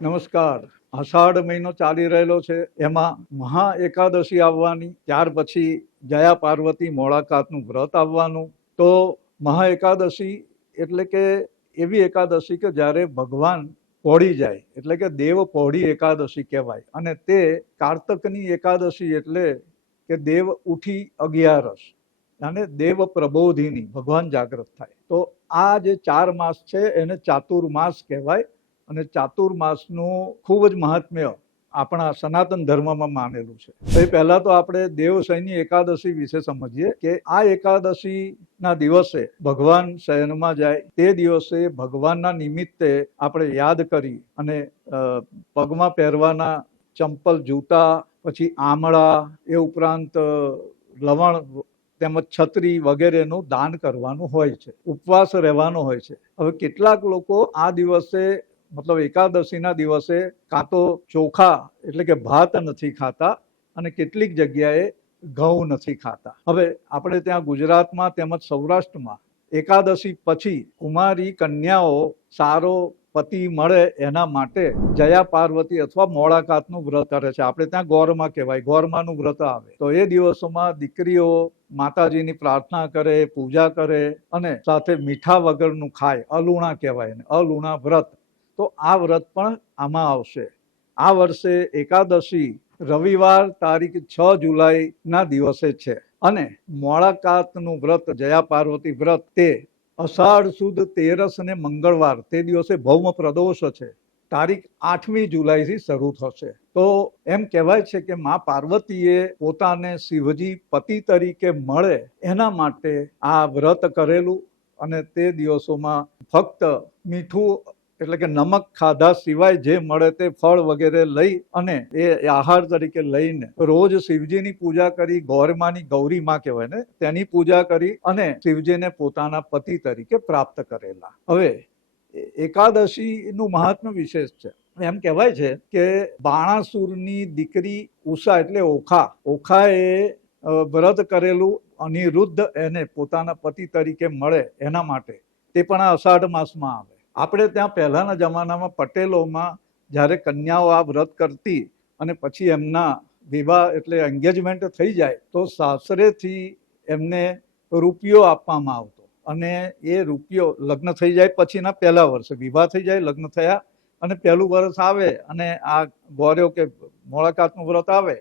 નમસ્કાર. અષાઢ મહિનો ચાલી રહેલો છે. એમાં મહા એકાદશી આવવાની, ત્યાર પછી જયા પાર્વતી મોળાકાતનું વ્રત આવવાનું. તો મહા એકાદશી એટલે કે એવી એકાદશી કે જ્યારે ભગવાન પહોળી જાય, એટલે કે દેવ પહોળી એકાદશી કહેવાય. અને તે કારતકની એકાદશી એટલે કે દેવ ઉઠી અગિયારસ અને દેવ પ્રબોધિની, ભગવાન જાગૃત થાય. તો આ જે ચાર માસ છે એને ચાતુર્માસ કહેવાય. અને ચાતુર્માસનું ખૂબ જ મહાત્મ્ય આપણા સનાતન ધર્મમાં માનેલું છે. એ પહેલા તો આપણે દેવશયની એકાદશી વિશે સમજીએ કે આ એકાદશીના દિવસે ભગવાન શયનમાં જાય તે દિવસે ભગવાનના નિમિત્તે આપણે યાદ કરી અને પગમાં પહેરવાના ચંપલ, જૂતા, પછી આમળા એ ઉપરાંત લવણ, તેમજ છત્રી વગેરેનું દાન કરવાનું હોય છે. ઉપવાસ રહેવાનો હોય છે. હવે કેટલાક લોકો આ દિવસે મતલબ એકાદશીના દિવસે કાં તો ચોખા એટલે કે ભાત નથી ખાતા અને કેટલીક જગ્યાએ ઘઉં નથી ખાતા. હવે આપણે ત્યાં ગુજરાતમાં તેમજ સૌરાષ્ટ્રમાં એકાદશી પછી કુમારી કન્યાઓ સારો પતિ મળે એના માટે જયા પાર્વતી અથવા મોળાકાતનું વ્રત કરે છે. આપણે ત્યાં ગોરમાં કહેવાય, ગોરમાનું વ્રત આવે. તો એ દિવસોમાં દીકરીઓ માતાજીની પ્રાર્થના કરે, પૂજા કરે અને સાથે મીઠા વગરનું ખાય. અલુણા કહેવાય અલુણા વ્રત. તો આ વ્રત પણ આમાં આવશે. આ વર્ષે એકાદશી રવિવાર તારીખ છ જુલાઈના દિવસે છે. અને મોળાકાતનું વ્રત, જયા પાર્વતી વ્રત તે અષાઢ સુદ તેરસ અને મંગળવાર તે દિવસે ભૌમ પ્રદોષ છે. તારીખ આઠમી જુલાઈથી શરૂ થશે. તો એમ કહેવાય છે કે મા પાર્વતીએ પોતાને શિવજી પતિ તરીકે મળે એના માટે આ વ્રત કરેલું અને તે દિવસોમાં ફક્ત મીઠું એટલે કે નમક ખાધા સિવાય જે મળે તે ફળ વગેરે લઈ અને એ આહાર તરીકે લઈને રોજ શિવજીની પૂજા કરી, ગૌરમાની ગૌરી માં કહેવાય ને, તેની પૂજા કરી અને શિવજીને પોતાના પતિ તરીકે પ્રાપ્ત કરેલા. હવે એકાદશી એકાદશીનું મહાત્મ્ય વિશેષ છે. એમ કહેવાય છે કે બાણાસુરની દીકરી ઉષા એટલે ઓખા. ઓખાએ વ્રત કરેલું, અનિરુદ્ધ એને પોતાના પતિ તરીકે મળે એના માટે. તે પણ આ અષાઢ માસમાં આવે. આપણે ત્યાં પહેલાના જમાનામાં પટેલોમાં જ્યારે કન્યાઓ આ વ્રત કરતી અને પછી એમના વિવાહ એટલે એન્ગેજમેન્ટ થઈ જાય, તો સાસરેથી એમને રૂપિયો આપવામાં આવતો. અને એ રૂપિયો લગ્ન થઈ જાય પછીના પહેલા વર્ષે, વિવાહ થઈ જાય, લગ્ન થયા અને પહેલું વર્ષ આવે અને આ ગોર્યો કે મોળાકાતનું વ્રત આવે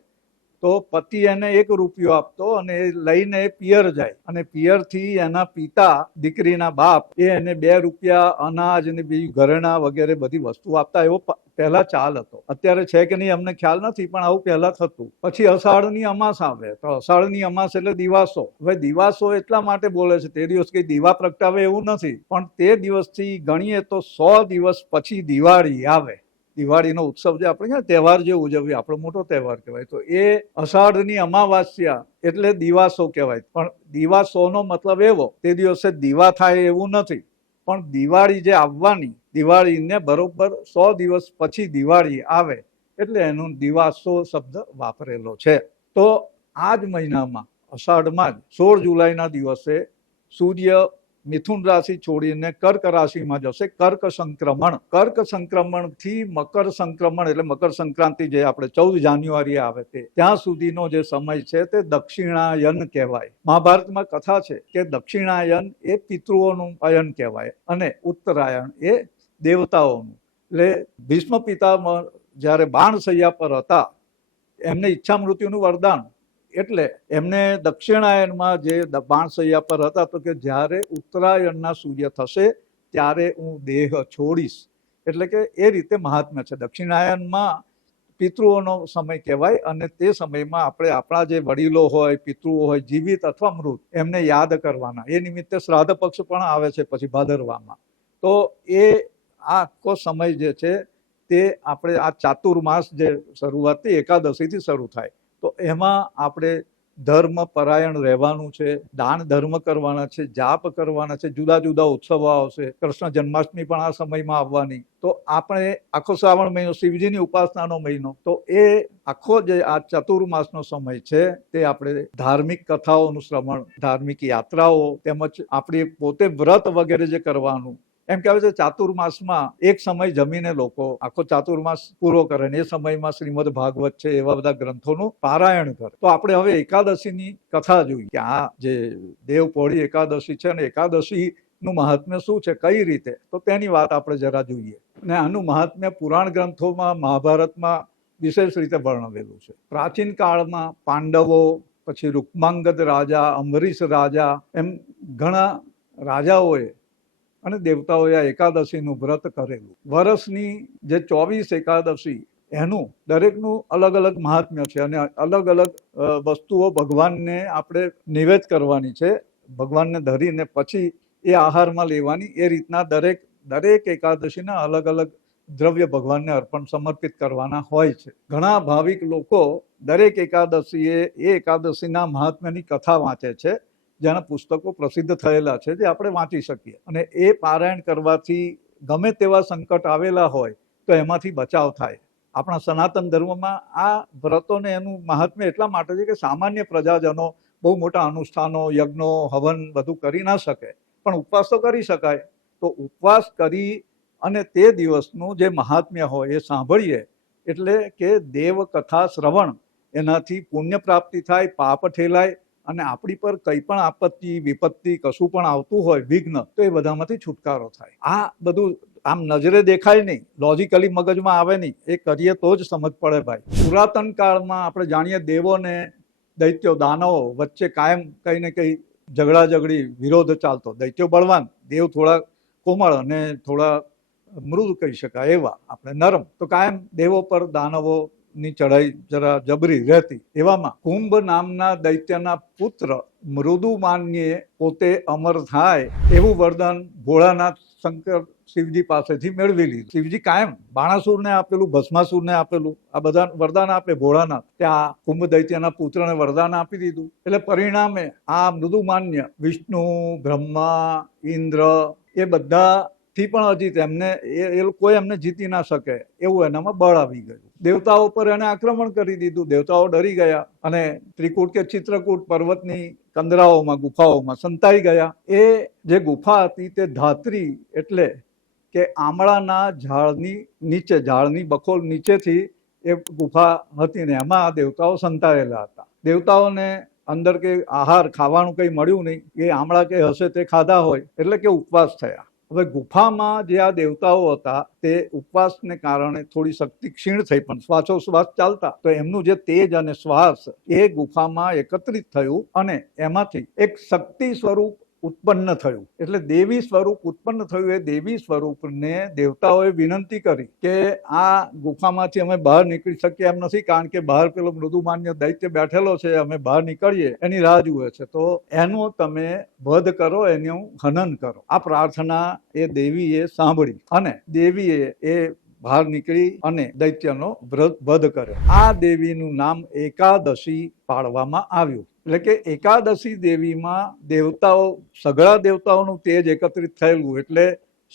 તો પતિ એને એક રૂપિયો આપતો અને એ લઈને પિયર જાય. અને પિયરથી એના પિતા, દીકરીના બાપ એ એને બે રૂપિયા અનાજ અને બીજું ઘરેણા વગેરે બધી વસ્તુ આપતા. એવો પહેલા ચાલ હતો. અત્યારે છે કે નહીં અમને ખ્યાલ નથી, પણ આવું પહેલા થતું. પછી અષાઢની અમાસ આવે. તો અષાઢની અમાસ એટલે દિવાસો. હવે દિવાસો એટલા માટે બોલે છે, તે દિવસ કઈ દીવા પ્રગટાવે એવું નથી. પણ તે દિવસથી ગણીએ તો સો દિવસ પછી દિવાળી આવે. દિવાળીનો ઉત્સવ જે આપણે તહેવાર જે ઉજવીએ, આપણો મોટો તહેવાર કહેવાય. તો એ અષાઢની અમાવાસ્યા એટલે દિવાસો કહેવાય. પણ દિવાસોનો મતલબ એવો, તે દિવસે દીવા થાય એવું નથી. પણ દિવાળી જે આવવાની, દિવાળીને બરોબર સો દિવસ પછી દિવાળી આવે, એટલે એનું દિવાસો શબ્દ વાપરેલો છે. તો આ જ મહિનામાં, અષાઢમાં જ સોળ જુલાઈના દિવસે સૂર્ય મિથુન રાશિ છોડીને કર્ક રાશિમાં જશે. કર્ક સંક્રમણ. કર્ક સંક્રમણથી મકર સંક્રમણ એટલે મકર સંક્રાંતિ જે આપણે ચૌદ જાન્યુઆરી આવે તે, ત્યાં સુધીનો જે સમય છે તે દક્ષિણાયન કહેવાય. મહાભારતમાં કથા છે કે દક્ષિણાયન એ પિતૃઓનું અયન કહેવાય અને ઉત્તરાયણ એ દેવતાઓનું. એટલે ભીષ્મ પિતામહ જ્યારે બાણશૈયા પર હતા, એમને ઈચ્છા મૃત્યુનું વરદાન એટલે એમને દક્ષિણાયનમાં જે બાણશૈયા પર હતા તો કે જ્યારે ઉત્તરાયણના સૂર્ય થશે ત્યારે હું દેહ છોડીશ. એટલે કે એ રીતે મહાત્મ્ય છે. દક્ષિણાયનમાં પિતૃઓનો સમય કહેવાય અને તે સમયમાં આપણે આપણા જે વડીલો હોય, પિતૃઓ હોય, જીવિત અથવા મૃત, એમને યાદ કરવાના. એ નિમિત્તે શ્રાદ્ધ પક્ષ પણ આવે છે પછી ભાદરવામાં. તો એ આખો સમય જે છે તે આપણે આ ચાતુર્માસ જે શરૂઆતથી એકાદશીથી શરૂ થાય. તો એમાં આપણે ધર્મ પરાયણ રહેવાનું છે, દાન ધર્મ કરવાના છે, જાપ કરવાના છે, જુદા જુદા ઉત્સવો આવશે, કૃષ્ણ જન્માષ્ટમી પણ આ સમયમાં આવવાની. તો આપણે આખો શ્રાવણ મહિનો શિવજીની ઉપાસનાનો મહિનો, તો એ આખો જે આ ચતુર્માસનો સમય છે તે આપણે ધાર્મિક કથાઓનું શ્રવણ, ધાર્મિક યાત્રાઓ તેમજ આપણી પોતે વ્રત વગેરે જે કરવાનું એમ કહેવાય છે, ચાતુર્માસમાં એક સમય જમીને લોકો આખો ચાતુર્માસ પૂરો કરે ને એ સમયમાં શ્રીમદ ભાગવત છે, એવા બધા ગ્રંથોનું પારાયણ કરે. તો આપણે હવે એકાદશીની કથા જોઈએ કે આ જે દેવપોળી એકાદશી છે અને એકાદશી નું મહાત્મ્ય શું છે, કઈ રીતે? તો તેની વાત આપણે જરા જોઈએ. ને આનું મહાત્મ્ય પુરાણ ગ્રંથોમાં મહાભારતમાં વિશેષ રીતે વર્ણવેલું છે. પ્રાચીન કાળમાં પાંડવો, પછી રૂકમાંગદ રાજા, અંબરીશ રાજા એમ ઘણા રાજાઓએ અને દેવતાઓએ આ એકાદશીનું વ્રત કરેલું. વર્ષની જે ચોવીસ એકાદશી, એનું દરેકનું અલગ અલગ મહાત્મ્ય છે અને અલગ અલગ વસ્તુઓ ભગવાનને આપણે નિવેદ કરવાની છે. ભગવાનને ધરીને પછી એ આહારમાં લેવાની, એ રીતના દરેક દરેક એકાદશીના અલગ અલગ દ્રવ્ય ભગવાનને અર્પણ સમર્પિત કરવાના હોય છે. ઘણા ભાવિક લોકો દરેક એકાદશીએ એ એકાદશીના મહાત્મ્યની કથા વાંચે છે. જેના પુસ્તકો પ્રસિદ્ધ થયેલા છે, જે આપણે વાંચી શકીએ. અને એ પારાયણ કરવાથી ગમે તેવા સંકટ આવેલા હોય, તો એમાંથી બચાવ થાય. આપણા સનાતન ધર્મમાં આ વ્રતોને એનું મહાત્મ્ય એટલા માટે છે કે સામાન્ય પ્રજાજનો બહુ મોટા અનુષ્ઠાનો, યજ્ઞો, હવન બધું કરી ના શકે. પણ ઉપવાસ તો કરી શકાય. તો ઉપવાસ કરી અને તે દિવસનું જે મહાત્મ્ય હોય એ સાંભળીએ. એટલે કે દેવ કથા શ્રવણ, એનાથી પુણ્ય પ્રાપ્તિ થાય, પાપ ઠેલાય અને આપણી પર કંઈ પણ આપત્તિ, વિપત્તિ કશું પણ આવતું હોય, વિઘ્ન, તો એ બધામાંથી છુટકારો થાય. આ બધું આમ નજરે દેખાય નહીં લોજિકલી મગજમાં આવે નહીં, એ કરીએ તો જ સમજ પડે ભાઈ. પુરાતન કાળમાં આપણે જાણીએ દેવોને, દૈત્યો, દાનવો વચ્ચે કાયમ કંઈ ને કંઈ ઝઘડા ઝઘડી વિરોધ ચાલતો. દૈત્યો બળવાન, દેવ થોડા કોમળ અને થોડા મૃદુ કહી શકાય એવા. આપણે નરમ. તો કાયમ દેવો પર દાનવો ની ચઢાઈ જરા જબરી રહેતી. એવામાં કુંભ નામના દૈત્યના પુત્ર મૃદુ માન્યે પોતે અમર થાય એવું વરદાન ભોળાનાથ શંકર શિવજી પાસેથી મેળવી લીધું. શિવજી કાયમ બાણાસુરને આપેલું, ભસ્માસુરને આપેલું, આ બધા વરદાન આપે ભોળાનાથ. ત્યાં કુંભ દૈત્યના પુત્રને વરદાન આપી દીધું. એટલે પરિણામે આ મૃદુ માન્ય વિષ્ણુ, બ્રહ્મા, ઇન્દ્ર એ બધા થી પણ અજીત એમને એ લોકો એમને જીતી ના શકે એવું એનામાં બળ આવી ગયું. દેવતાઓ પર એને આક્રમણ કરી દીધું. દેવતાઓ ડરી ગયા અને ત્રિકૂટ કે ચિત્રકૂટ પર્વતની કંદરાઓમાં, ગુફાઓમાં સંતાઈ ગયા. એ જે ગુફા હતી તે ધાત્રી એટલે કે આમળાના ઝાડની નીચે, ઝાડની બખોલ નીચેથી એ ગુફા હતી ને એમાં આ દેવતાઓ સંતાયેલા હતા. દેવતાઓને અંદર કે આહાર, ખાવાનું કંઈ મળ્યું નહીં. એ આમળા કે હશે તે ખાધા હોય. એટલે કે ઉપવાસ થયા. હવે ગુફામાં જે આ દેવતાઓ હતા, તે ઉપવાસને કારણે થોડી શક્તિ ક્ષીણ થઈ પણ શ્વાસોશ્વાસ ચાલતા. તો એમનું જે તેજ અને શ્વાસ એ ગુફામાં એકત્રિત થયું અને એમાંથી એક શક્તિ સ્વરૂપ ઉત્પન્ન થયું. એટલે દેવી સ્વરૂપ ઉત્પન્ન થયું એ દેવી સ્વરૂપને દેવતાઓએ વિનંતી કરી કે આ ગુફામાંથી અમે બહાર નીકળી શકીએ એમ નથી, કારણ કે બહાર પેલો મૃદુમાન્ય દૈત્ય બેઠેલો છે, અમે બહાર નીકળીએ, એની રાહ જુએ છે. તો એનો તમે વધ કરો, એનું હનન કરો. આ પ્રાર્થના એ દેવીએ સાંભળી અને દેવીએ એ બહાર નીકળી અને દૈત્યનો વધ કર્યો. આ દેવીનું નામ એકાદશી પાડવામાં આવ્યું. એટલે કે એકાદશી દેવીમાં દેવતાઓ, સઘળા દેવતાઓનું તેજ એકત્રિત થયેલું એટલે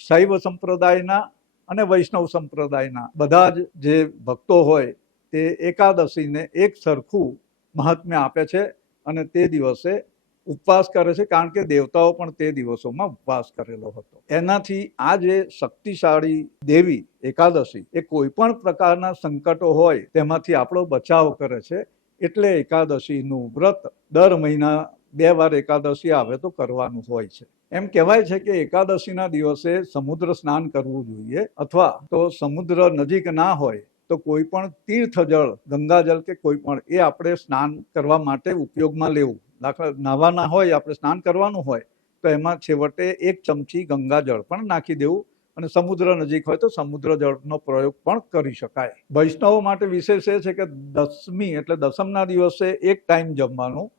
શૈવ સંપ્રદાયના અને વૈષ્ણવ સંપ્રદાયના બધા જ જે ભક્તો હોય તે એકાદશીને એક સરખું મહાત્મ્ય આપે છે અને તે દિવસે ઉપવાસ કરે છે કારણ કે દેવતાઓ પણ તે દિવસોમાં ઉપવાસ કરેલો હતો. એનાથી આ જે શક્તિશાળી દેવી એકાદશી એ કોઈ પણ પ્રકારના સંકટો હોય તેમાંથી આપણો બચાવ કરે છે. એટલે એકાદશીનું વ્રત દર મહિના બે વાર એકાદશી આવે તો કરવાનું હોય છે. એમ કહેવાય છે કે એકાદશીના દિવસે સમુદ્ર સ્નાન કરવું જોઈએ અથવા તો સમુદ્ર નજીક ના હોય તો કોઈ પણ તીર્થ જળ ગંગાજળ કે કોઈ પણ એ આપણે સ્નાન કરવા માટે ઉપયોગમાં લેવું. દાખલા નાહવાના હોય, આપણે સ્નાન કરવાનું હોય તો એમાં છેવટે એક ચમચી ગંગાજળ પણ નાખી દેવું. અને સમુદ્ર નજીક હોય તો સમુદ્ર જળનો પ્રયોગ પણ કરી શકાય. વૈષ્ણવો માટે વિશેષ એ છે કે દસમી એટલે દસમના દિવસે એક ટાઈમ જમવાનું,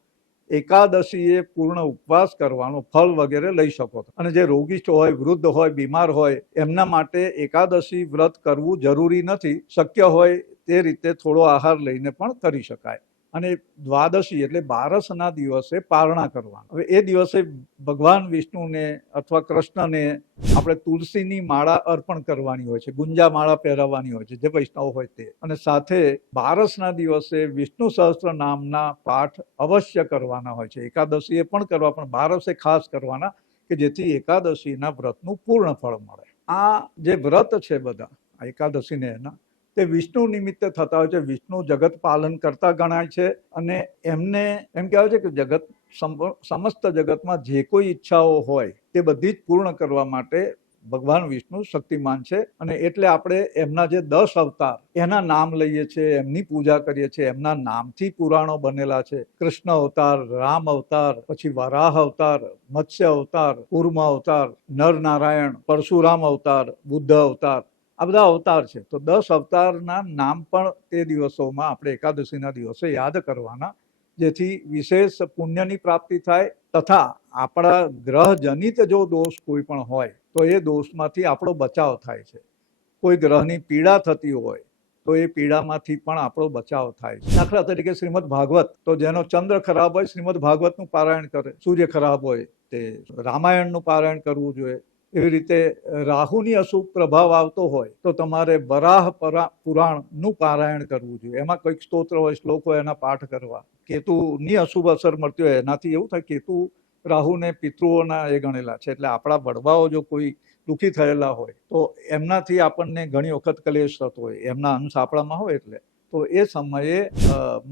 એકાદશીએ પૂર્ણ ઉપવાસ કરવાનો, ફળ વગેરે લઈ શકો અને જે રોગિષ્ઠ હોય, વૃદ્ધ હોય, બીમાર હોય, એમના માટે એકાદશી વ્રત કરવું જરૂરી નથી. શક્ય હોય તે રીતે થોડો આહાર લઈને પણ કરી શકાય. અને દ્વાદશી એટલે બારસના દિવસે પારણા કરવાનું. હવે એ દિવસે ભગવાન વિષ્ણુને અથવા કૃષ્ણને આપણે તુલસીની માળા અર્પણ કરવાની હોય છે, ગુંજા માળા પહેરાવવાની હોય છે, જે વૈષ્ણવ હોય તે. અને સાથે બારસના દિવસે વિષ્ણુ સહસ્ત્ર નામના પાઠ અવશ્ય કરવાના હોય છે. એકાદશીએ પણ કરવા, પણ બારસે ખાસ કરવાના કે જેથી એકાદશીના વ્રતનું પૂર્ણ ફળ મળે. આ જે વ્રત છે બધા એકાદશીને એના તે વિષ્ણુ નિમિત્તે થતા હોય છે. વિષ્ણુ જગત પાલન કરતા ગણાય છે અને એમને એમ કહેવાય છે કે જગત સમ- સમસ્ત જગતમાં જે કોઈ ઈચ્છાઓ હોય તે બધી જ પૂર્ણ કરવા માટે ભગવાન વિષ્ણુ શક્તિમાન છે અને એટલે આપણે એમના જે દસ અવતાર, એના નામ લઈએ છીએ, એમની પૂજા કરીએ છીએ, એમના નામથી પુરાણો બનેલા છે. કૃષ્ણ અવતાર, રામ અવતાર, પછી વરાહ અવતાર, મત્સ્ય અવતાર, કુર્મ અવતાર નર નારાયણ પરશુરામ અવતાર, બુદ્ધ અવતાર આ બધા અવતાર છે. તો દસ અવતારના નામ પણ તે દિવસોમાં આપણે એકાદશીના દિવસે યાદ કરવાના, જેથી વિશેષ પુણ્યની પ્રાપ્તિ થાય તથા આપણા ગ્રહ જનિત જો દોષ કોઈ પણ હોય, તો એ દોષમાંથી આપણો બચાવ થાય છે. કોઈ ગ્રહની પીડા થતી હોય, તો એ પીડામાંથી પણ આપણો બચાવ થાય છે. દાખલા તરીકે શ્રીમદ ભાગવત, તો જેનો ચંદ્ર ખરાબ હોય, શ્રીમદ ભાગવતનું પારાયણ કરે. સૂર્ય ખરાબ હોય, તે રામાયણનું પારાયણ કરવું જોઈએ. એવી રીતે રાહુની અશુભ પ્રભાવ આવતો હોય, તો તમારે વરાહ પરા, પુરાણનું પારાયણ કરવું જોઈએ. એમાં કંઈક સ્તોત્ર હોય, શ્લોક હોય એના પાઠ કરવા. કેતુની અશુભ અસર મળતી હોય, એનાથી એવું થાય કેતુ રાહુને પિતૃઓના એ ગણેલા છે. એટલે આપણા વડવાઓ જો કોઈ દુઃખી થયેલા હોય, તો એમનાથી આપણને ઘણી વખત કલેશ થતો હોય. એમના અંશ આપણામાં હોય એટલે. તો એ સમયે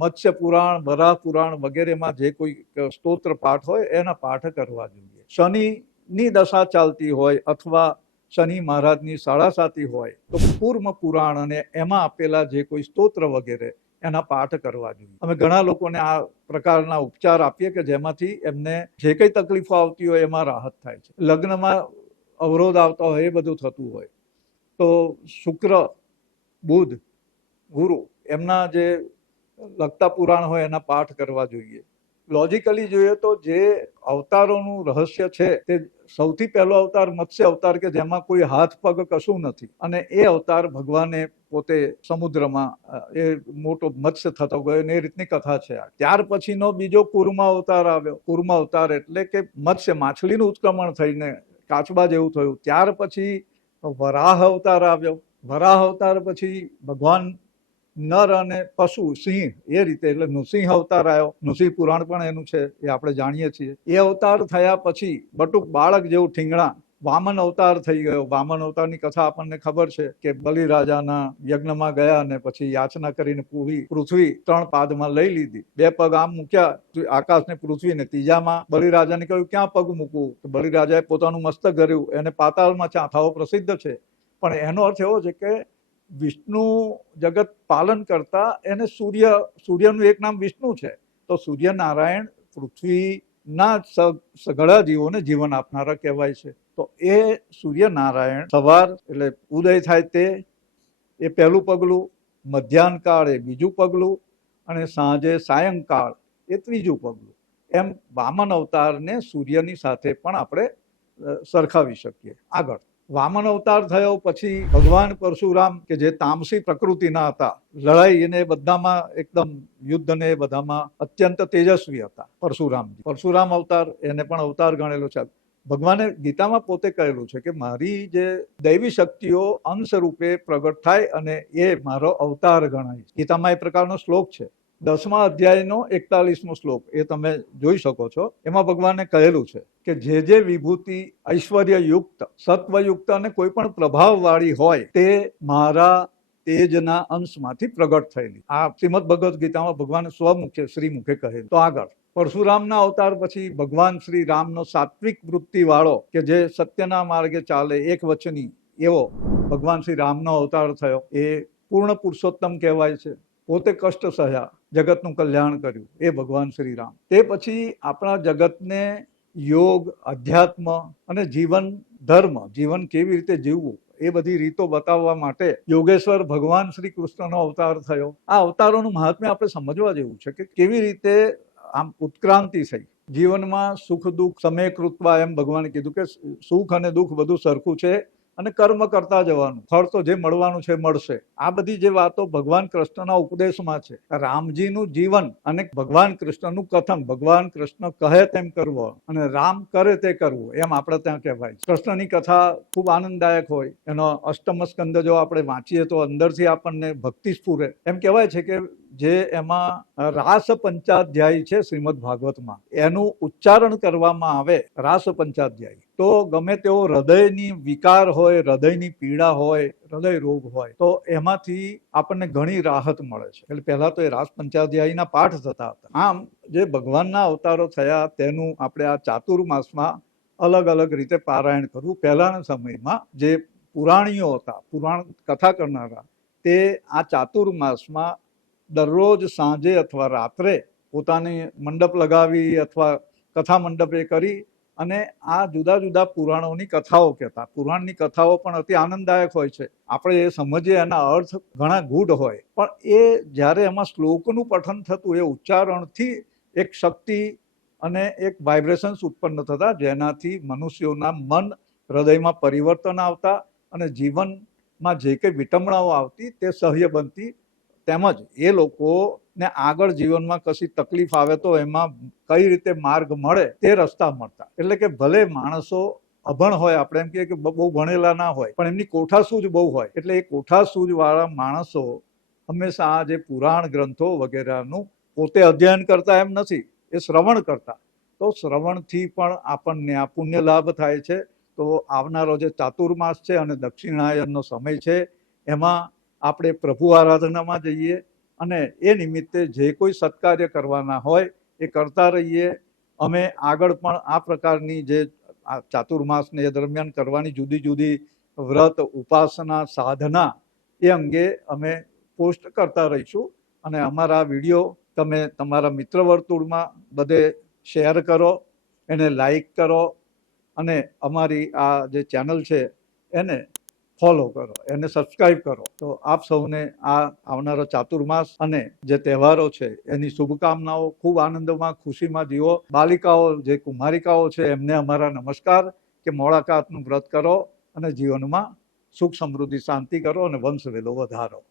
મત્સ્ય પુરાણ, વરાહ પુરાણ વગેરેમાં જે કોઈ સ્તોત્ર પાઠ હોય, એના પાઠ કરવા જોઈએ. શનિની દશા ચાલતી હોય અથવા શનિ મહારાજની સાડાસાતી હોય, તો પૂર્મ પુરાણ અને એમાં આપેલા જે કોઈ સ્તોત્ર વગેરે એના પાઠ કરવા જોઈએ. અમે ઘણા લોકોને આ પ્રકારના ઉપચાર આપીએ કે જેમાંથી એમને જે કંઈ તકલીફો આવતી હોય એમાં રાહત થાય છે. લગ્નમાં અવરોધ આવતા હોય, એ બધું થતું હોય. તો શુક્ર, બુધ, ગુરુ એમના જે લગતા પુરાણ હોય એના પાઠ કરવા જોઈએ. લોજિકલી જોઈએ તો જે અવતારોનું રહસ્ય છે, તે સૌથી પહેલો અવતાર મત્સ્ય અવતાર કે જેમાં કોઈ હાથ, પગ કશું નથી. અને એ અવતાર ભગવાને પોતે સમુદ્રમાં એ મોટો મત્સ્ય થતો ગયો ને એ રીતની કથા છે આ. ત્યાર પછીનો બીજો કુર્મા અવતાર આવ્યો. કુર્મા અવતાર એટલે કે મત્સ્ય, માછલીનું ઉત્ક્રમણ થઈને કાચબા જેવું થયું. ત્યાર પછી વરાહ અવતાર આવ્યો. વરાહ અવતાર પછી ભગવાન નર અને પશુ, સિંહ, એ રીતે એટલે નૃસિંહ અવતાર આવ્યો નૃસિંહ પુરાણ પણ એનું છે, એ આપણે જાણીએ છીએ. એ અવતાર થયા પછી બટુક બાળક જેવું ઠીંગણા, વામન અવતાર થઈ ગયો. વામન અવતારની કથા આપણને ખબર છે કે બલિરાજાના યજ્ઞમાં ગયા અને પછી યાચના કરીને પૂરી પૃથ્વી ત્રણ પાદમાં લઈ લીધી. બે પગ આમ મૂક્યા આકાશને, પૃથ્વીને. ત્રીજામાં બલિરાજાને કહ્યું, ક્યાં પગ મૂકવું? તો બલિરાજાએ પોતાનું મસ્તક કર્યું. એને પાતાળમાં ચાથાઓ પ્રસિદ્ધ છે. પણ એનો અર્થ એવો છે કે વિષ્ણુ જગત પાલન કરતા એને સૂર્ય, સૂર્યનું એક નામ વિષ્ણુ છે. તો સૂર્યનારાયણ પૃથ્વીના સઘળા જીવોને જીવન આપનારા કહેવાય છે. તો એ સૂર્યનારાયણ સવાર, એટલે ઉદય થાય તે, એ પહેલું પગલું મધ્યાહનકાળ એ બીજું પગલું, અને સાંજે સાયંકાળ એ ત્રીજું પગલું. એમ વામન અવતારને સૂર્યની સાથે પણ આપણે સરખાવી શકીએ. આગળ. વામન અવતાર થયો, પછી ભગવાન પરશુરામ કે જે તામસી પ્રકૃતિના હતા, લડાઈ એને બધામાં એકદમ યુદ્ધ ને બધામાં અત્યંત તેજસ્વી હતા, પરશુરામજી. પરશુરામ અવતાર, એને પણ અવતાર ગણેલો છે. ભગવાને ગીતામાં પોતે કહેલું છે કે મારી જે દૈવી શક્તિઓ અંશ રૂપે પ્રગટ થાય અને એ મારો અવતાર ગણાય. ગીતામાં એ પ્રકારનો શ્લોક છે. દસમા અધ્યાયનો એકતાલીસમો શ્લોક, એ તમે જોઈ શકો છો. એમાં ભગવાને કહેલું છે કે જે જે વિભૂતિ ઐશ્વર્ય યુક્ત સત્વયુક્ત અને કોઈ પણ પ્રભાવવાળી હોય, તે મારા તેજના અંશમાંથી પ્રગટ થયેલી. આ શ્રીમદ ભગવદ્ ગીતામાં ભગવાન સ્વમુખે શ્રી મુખે કહેલું. તો આગળ. પરશુરામના અવતાર પછી ભગવાન શ્રી રામનો સાત્વિક વૃત્તિ વાળો કે જે સત્યના માર્ગે ચાલે, એક વચની, એવો ભગવાન શ્રી રામનો અવતાર થયો. એ પૂર્ણ પુરુષોત્તમ કહેવાય છે. પોતે કષ્ટ સહ્યા, જગતનું કલ્યાણ કર્યું, એ ભગવાન શ્રી રામ તે પછી આપણા જગતને યોગ, અધ્યાત્મ અને જીવન ધર્મ, જીવન કેવી રીતે જીવવું, એ બધી રીતો બતાવવા માટે યોગેશ્વર ભગવાન શ્રી કૃષ્ણનો અવતાર થયો. આ અવતારોનું મહાત્મ્ય આપણે સમજવા જેવું છે કે કેવી રીતે આમ ઉત્ક્રાંતિ થઈ. જીવનમાં સુખ, દુઃખ, સમય કૃત્વા એમ ભગવાને કીધું કે સુખ અને દુઃખ બધું સરખું છે. અને કર્મ કરતા જવાનું. ફળ તો જે મળવાનું છે મળશે. આ બધી જે વાતો ભગવાન કૃષ્ણના ઉપદેશમાં છે. રામજીનું જીવન અને ભગવાન કૃષ્ણનું કથન. ભગવાન કૃષ્ણ કહે તેમ કરવું. અને રામ કરે તે કરવું. એમ આપણે ત્યાં કહેવાય કૃષ્ણની કથા ખૂબ આનંદદાયક હોય. એનો અષ્ટમ સ્કંદ જો આપણે વાંચીએ તો અંદરથી આપણને ભક્તિ સ્ફુરે. એમ કહેવાય છે કે જે એમાં રાસ પંચાધ્યાય છે શ્રીમદ ભાગવતમાં, એનું ઉચ્ચારણ કરવામાં આવે રાસ પંચાધ્યાય તો ગમે તેવો હૃદયની વિકાર હોય, હૃદયની પીડા હોય, હૃદય રોગ હોય, તો એમાંથી આપણને ઘણી રાહત મળે છે. એટલે પહેલા તો એ રાસ પંચાધ્યાયના પાઠ થતા હતા. આમ જે ભગવાનના અવતારો થયા, તેનું આપણે આ ચાતુર્માસમાં અલગ અલગ રીતે પારાયણ કરવું. પહેલાના સમયમાં જે પુરાણીઓ હતા, પુરાણ કથા કરનારા, તે આ ચાતુર્માસમાં દરરોજ સાંજે અથવા રાત્રે પોતાની મંડપ લગાવી અથવા કથા મંડપ કરી અને આ જુદા જુદા પુરાણોની કથાઓ કહેતા. પુરાણની કથાઓ પણ અતિ આનંદદાયક હોય છે. આપણે એ સમજીએ એના અર્થ ઘણા ગૂઢ હોય. પણ એ જ્યારે એમાં શ્લોકનું પઠન થતું, એ ઉચ્ચારણથી એક શક્તિ અને એક વાઇબ્રેશન્સ ઉત્પન્ન થતા, જેનાથી મનુષ્યોના મન હૃદયમાં પરિવર્તન આવતા અને જીવનમાં જે કંઈ વિટંબણાઓ આવતી, તે સહ્ય બનતી તેમજ એ લોકોને આગળ જીવનમાં કશી તકલીફ આવે તો એમાં કઈ રીતે માર્ગ મળે તે રસ્તા મળતા. એટલે કે ભલે માણસો અભણ હોય, આપણે એમ કહીએ કે બહુ ભણેલા ના હોય, પણ એમની કોઠાસૂઝ બહુ હોય. એટલે એ કોઠાસૂઝ વાળા માણસો હંમેશા આ જે પુરાણ ગ્રંથો વગેરેનું પોતે અધ્યયન કરતા એમ નથી, એ શ્રવણ કરતા. તો શ્રવણથી પણ આપણને આ પુણ્ય લાભ થાય છે. તો આવનારો જે ચાતુર્માસ છે અને દક્ષિણાયનનો સમય છે, એમાં આપણે પ્રભુ આરાધનામાં જઈએ અને એ નિમિત્તે જે કોઈ સત્કાર્ય કરવાના હોય એ કરતા રહીએ. અમે આગળ પણ આ પ્રકારની જે ચાતુર્માસને એ દરમિયાન કરવાની જુદી જુદી વ્રત, ઉપાસના, સાધના એ અંગે અમે પોસ્ટ કરતા રહીશું. અને અમારા વીડિયો તમે તમારા મિત્ર વર્તુળમાં બધે શેર કરો, એને લાઈક કરો અને અમારી આ જે ચેનલ છે એને ફોલો કરો, એને સબસ્ક્રાઇબ કરો. તો આપ સૌને આ આવનારો ચાતુર્માસ અને જે તહેવારો છે, એની શુભકામનાઓ, ખૂબ આનંદમાં, ખુશીમાં જીવો. બાલિકાઓ, જે કુમારિકાઓ છે, એમને અમારા નમસ્કાર કે મોળાકાતનું વ્રત કરો અને જીવનમાં સુખ સમૃદ્ધિ, શાંતિ કરો અને વંશ વેલો વધારો.